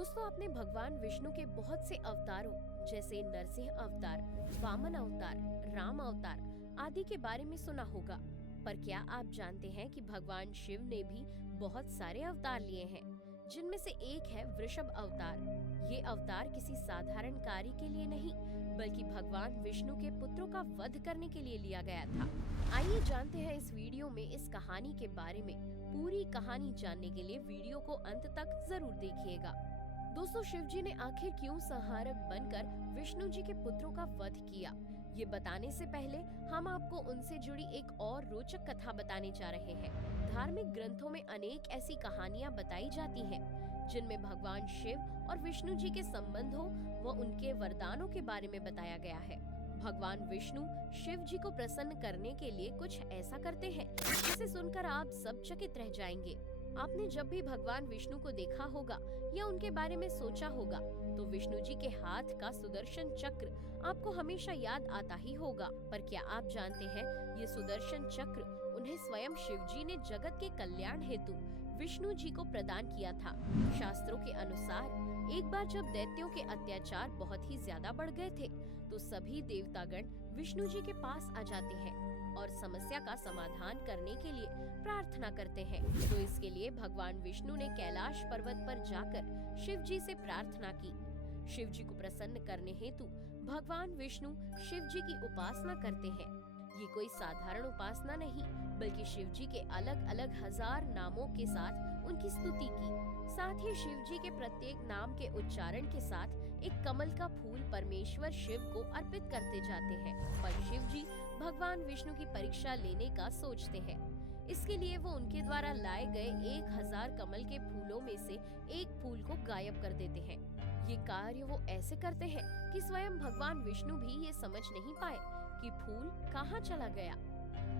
दोस्तों, आपने भगवान विष्णु के बहुत से अवतारों जैसे नरसिंह अवतार, वामन अवतार, राम अवतार आदि के बारे में सुना होगा। पर क्या आप जानते हैं कि भगवान शिव ने भी बहुत सारे अवतार लिए हैं, जिनमें से एक है वृषभ अवतार। ये अवतार किसी साधारण कार्य के लिए नहीं, बल्कि भगवान विष्णु के पुत्रों का वध करने के लिए लिया गया था। आइए जानते हैं इस वीडियो में इस कहानी के बारे में। पूरी कहानी जानने के लिए वीडियो को अंत तक जरूर देखिएगा। दोस्तों, शिव जी ने आखिर क्यों संहारक बनकर विष्णु जी के पुत्रों का वध किया, ये बताने से पहले हम आपको उनसे जुड़ी एक और रोचक कथा बताने जा रहे हैं। धार्मिक ग्रंथों में अनेक ऐसी कहानियां बताई जाती हैं, जिनमें भगवान शिव और विष्णु जी के संबंधों व उनके वरदानों के बारे में बताया गया है। भगवान विष्णु शिव जी को प्रसन्न करने के लिए कुछ ऐसा करते हैं जिसे सुनकर आप सब चकित रह जाएंगे। आपने जब भी भगवान विष्णु को देखा होगा या उनके बारे में सोचा होगा, तो विष्णु जी के हाथ का सुदर्शन चक्र आपको हमेशा याद आता ही होगा। पर क्या आप जानते हैं, ये सुदर्शन चक्र उन्हें स्वयं शिव जी ने जगत के कल्याण हेतु विष्णु जी को प्रदान किया था। शास्त्रों के अनुसार एक बार जब दैत्यों के अत्याचार बहुत ही ज्यादा बढ़ गए थे, तो सभी देवतागण विष्णु जी के पास आ जाते हैं और समस्या का समाधान करने के लिए प्रार्थना करते हैं। तो इसके लिए भगवान विष्णु ने कैलाश पर्वत पर जाकर शिव जी से प्रार्थना की। शिव जी को प्रसन्न करने हेतु भगवान विष्णु शिव जी की उपासना करते हैं। ये कोई साधारण उपासना नहीं, बल्कि शिव जी के अलग अलग 1000 नामों के साथ उनकी स्तुति की। साथ ही शिव जी के प्रत्येक नाम के उच्चारण के साथ एक कमल का फूल परमेश्वर शिव को अर्पित करते जाते हैं। पर शिव जी भगवान विष्णु की परीक्षा लेने का सोचते हैं। इसके लिए वो उनके द्वारा लाए गए 1000 कमल के फूलों में से एक फूल को गायब कर देते हैं। ये कार्य वो ऐसे करते हैं कि स्वयं भगवान विष्णु भी ये समझ नहीं पाए कि फूल कहाँ चला गया।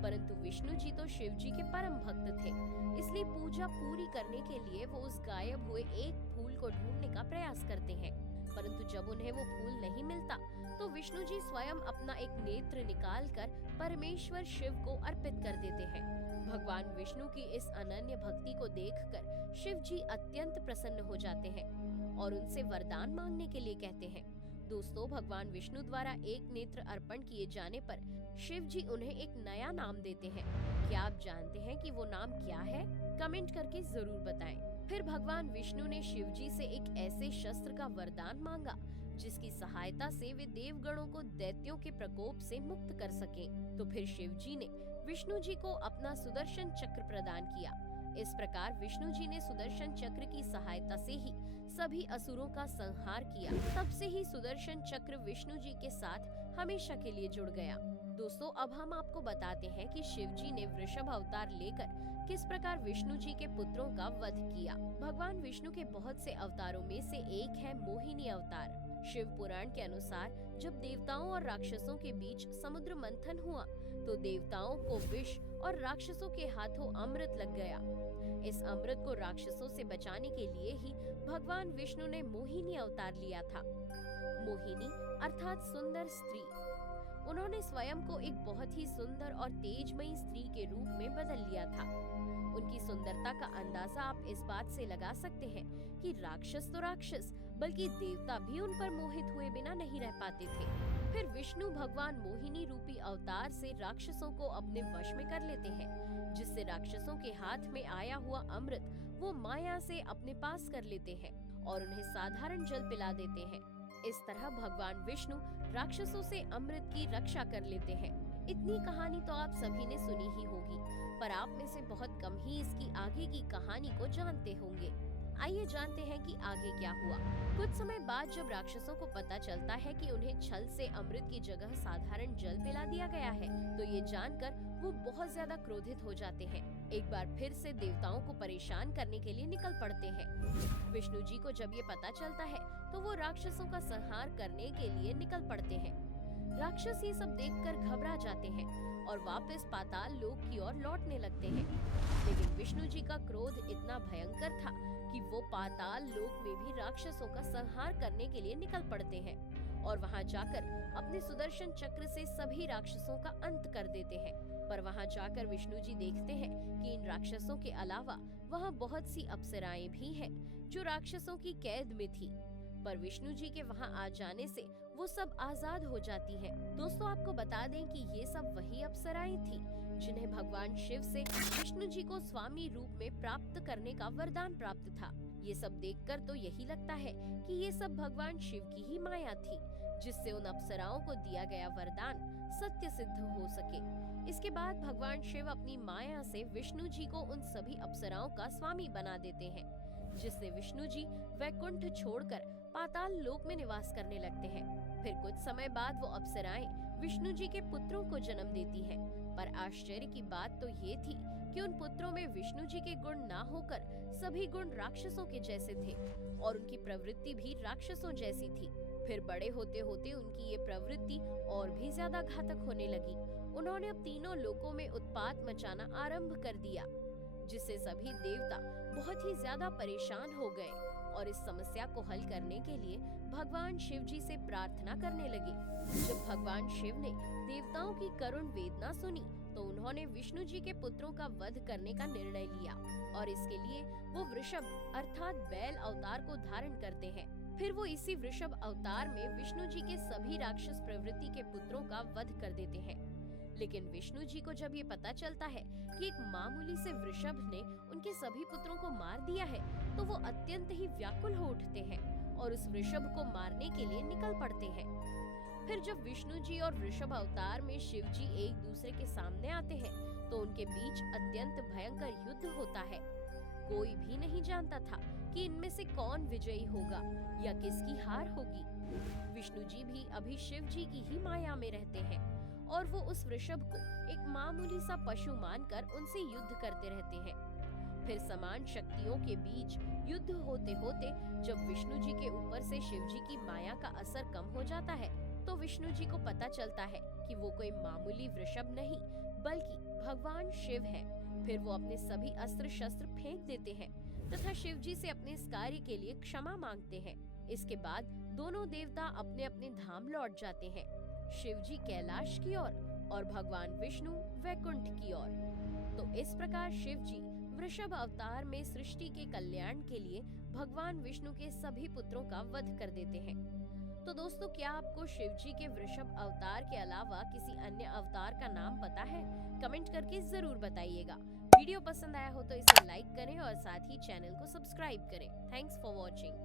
परंतु विष्णु जी तो शिव जी के परम भक्त थे, इसलिए पूजा पूरी करने के लिए वो उस गायब हुए एक फूल को ढूंढने का प्रयास करते हैं। परंतु जब उन्हें वो फूल नहीं मिलता, तो विष्णु जी स्वयं अपना एक नेत्र निकालकर परमेश्वर शिव को अर्पित कर देते हैं। भगवान विष्णु की इस अनन्य भक्ति को देखकर शिव जी अत्यंत प्रसन्न हो जाते हैं और उनसे वरदान मांगने के लिए कहते हैं। दोस्तों, भगवान विष्णु द्वारा एक नेत्र अर्पण किए जाने पर शिव जी उन्हें एक नया नाम देते हैं। क्या आप जानते हैं कि वो नाम क्या है? कमेंट करके जरूर बताएं। फिर भगवान विष्णु ने शिव जी से एक ऐसे शस्त्र का वरदान मांगा जिसकी सहायता से वे देवगणों को दैत्यों के प्रकोप से मुक्त कर सकें। तो फिर शिव जी ने विष्णु जी को अपना सुदर्शन चक्र प्रदान किया। इस प्रकार विष्णु जी ने सुदर्शन चक्र की सहायता से ही सभी असुरों का संहार किया। तब से ही सुदर्शन चक्र विष्णु जी के साथ हमेशा के लिए जुड़ गया। दोस्तों, अब हम आपको बताते हैं कि शिव जी ने वृषभ अवतार लेकर किस प्रकार विष्णु जी के पुत्रों का वध किया। भगवान विष्णु के बहुत से अवतारों में से एक है मोहिनी अवतार। शिव पुराण के अनुसार जब देवताओं और राक्षसों के बीच समुद्र मंथन हुआ, तो देवताओं को विष और राक्षसों के हाथों अमृत लग गया। इस अमृत को राक्षसों से बचाने के लिए ही भगवान विष्णु ने मोहिनी अवतार लिया था। मोहिनी अर्थात सुंदर स्त्री। उन्होंने स्वयं को एक बहुत ही सुंदर और तेजमयी स्त्री के रूप में बदल लिया था। उनकी सुंदरता का अंदाजा आप इस बात से लगा सकते हैं कि राक्षस तो राक्षस, बल्कि देवता भी उन पर मोहित हुए बिना नहीं रह पाते थे। फिर विष्णु भगवान मोहिनी रूपी अवतार से राक्षसों को अपने वश में कर लेते हैं, जिससे राक्षसों के हाथ में आया हुआ अमृत वो माया से अपने पास कर लेते हैं और उन्हें साधारण जल पिला देते हैं। इस तरह भगवान विष्णु राक्षसों से अमृत की रक्षा कर लेते हैं। इतनी कहानी तो आप सभी ने सुनी ही होगी, पर आप में से बहुत कम ही इसकी आगे की कहानी को जानते होंगे। आइए जानते हैं कि आगे क्या हुआ। कुछ समय बाद जब राक्षसों को पता चलता है कि उन्हें छल से अमृत की जगह साधारण जल पिला दिया गया है, तो ये जानकर वो बहुत ज्यादा क्रोधित हो जाते हैं। एक बार फिर से देवताओं को परेशान करने के लिए निकल पड़ते हैं। विष्णु जी को जब ये पता चलता है, तो वो राक्षसों का संहार करने के लिए निकल पड़ते हैं। राक्षस ये सब देखकर घबरा जाते हैं और वापस पाताल लोक की ओर लौटने लगते हैं। लेकिन विष्णु जी का क्रोध इतना भयंकर था कि वो पाताल लोक में भी राक्षसों का संहार करने के लिए निकल पड़ते हैं और वहां जाकर अपने सुदर्शन चक्र से सभी राक्षसों का अंत कर देते हैं। पर वहां जाकर विष्णु जी देखते हैं कि इन राक्षसों के अलावा वहां बहुत सी अप्सराएं भी हैं जो राक्षसों की कैद में थी। पर विष्णु जी के वहाँ आ जाने से वो सब आजाद हो जाती हैं। दोस्तों, आपको बता दें कि ये सब वही अप्सराएं थी जिन्हें भगवान शिव से विष्णु जी को स्वामी रूप में प्राप्त करने का वरदान प्राप्त था। ये सब देखकर तो यही लगता है कि ये सब भगवान शिव की ही माया थी, जिससे उन अप्सराओं को दिया गया वरदान सत्य सिद्ध हो सके। इसके बाद भगवान शिव अपनी माया से विष्णु जी को उन सभी अप्सराओं का स्वामी बना देते हैं, जिससे विष्णु जी वैकुंठ छोड़कर पाताल लोक में निवास करने लगते हैं। फिर कुछ समय बाद वो अप्सराएं विष्णु जी के पुत्रों को जन्म देती हैं। पर आश्चर्य की बात तो ये थी कि उन पुत्रों में विष्णु जी के गुण ना होकर सभी गुण राक्षसों के जैसे थे और उनकी प्रवृत्ति भी राक्षसों जैसी थी। फिर बड़े होते होते उनकी ये प्रवृत्ति और भी ज्यादा घातक होने लगी। उन्होंने अब तीनों लोकों में उत्पात मचाना आरंभ कर दिया, जिससे सभी देवता बहुत ही ज्यादा परेशान हो गए और इस समस्या को हल करने के लिए भगवान शिव जी से प्रार्थना करने लगे। जब भगवान शिव ने देवताओं की करुण वेदना सुनी तो उन्होंने विष्णु जी के पुत्रों का वध करने का निर्णय लिया और इसके लिए वो वृषभ अर्थात बैल अवतार को धारण करते हैं। फिर वो इसी वृषभ अवतार में विष्णु जी के सभी राक्षस प्रवृत्ति के पुत्रों का वध कर देते हैं। लेकिन विष्णु जी को जब ये पता चलता है कि एक मामूली से वृषभ ने उनके सभी पुत्रों को मार दिया है, तो वो अत्यंत ही व्याकुल हो उठते हैं और उस वृषभ को मारने के लिए निकल पड़ते हैं। फिर जब विष्णु जी और वृषभ अवतार में शिव जी एक दूसरे के सामने आते हैं, तो उनके बीच अत्यंत भयंकर युद्ध होता है। कोई भी नहीं जानता था कि इनमें से कौन विजयी होगा या किसकी हार होगी। विष्णु जी भी अभी शिव जी की ही माया में रहते हैं और वो उस वृषभ को एक मामूली सा पशु मानकर उनसे युद्ध करते रहते हैं। फिर समान शक्तियों के बीच युद्ध होते होते जब विष्णु जी के ऊपर से शिव जी की माया का असर कम हो जाता है, तो विष्णु जी को पता चलता है कि वो कोई मामूली वृषभ नहीं बल्कि भगवान शिव है। फिर वो अपने सभी अस्त्र शस्त्र फेंक देते हैं तथा शिव जी से अपने इस कार्य के लिए क्षमा मांगते हैं। इसके बाद दोनों देवता अपने अपने धाम लौट जाते हैं, शिव जी कैलाश की ओर और भगवान विष्णु वैकुंठ की ओर। तो इस प्रकार शिव जी वृषभ अवतार में सृष्टि के कल्याण के लिए भगवान विष्णु के सभी पुत्रों का वध कर देते हैं। तो दोस्तों, क्या आपको शिव जी के वृषभ अवतार के अलावा किसी अन्य अवतार का नाम पता है? कमेंट करके जरूर बताइएगा। वीडियो पसंद आया हो तो इसे लाइक करें और साथ ही चैनल को सब्सक्राइब करें। Thanks for watching.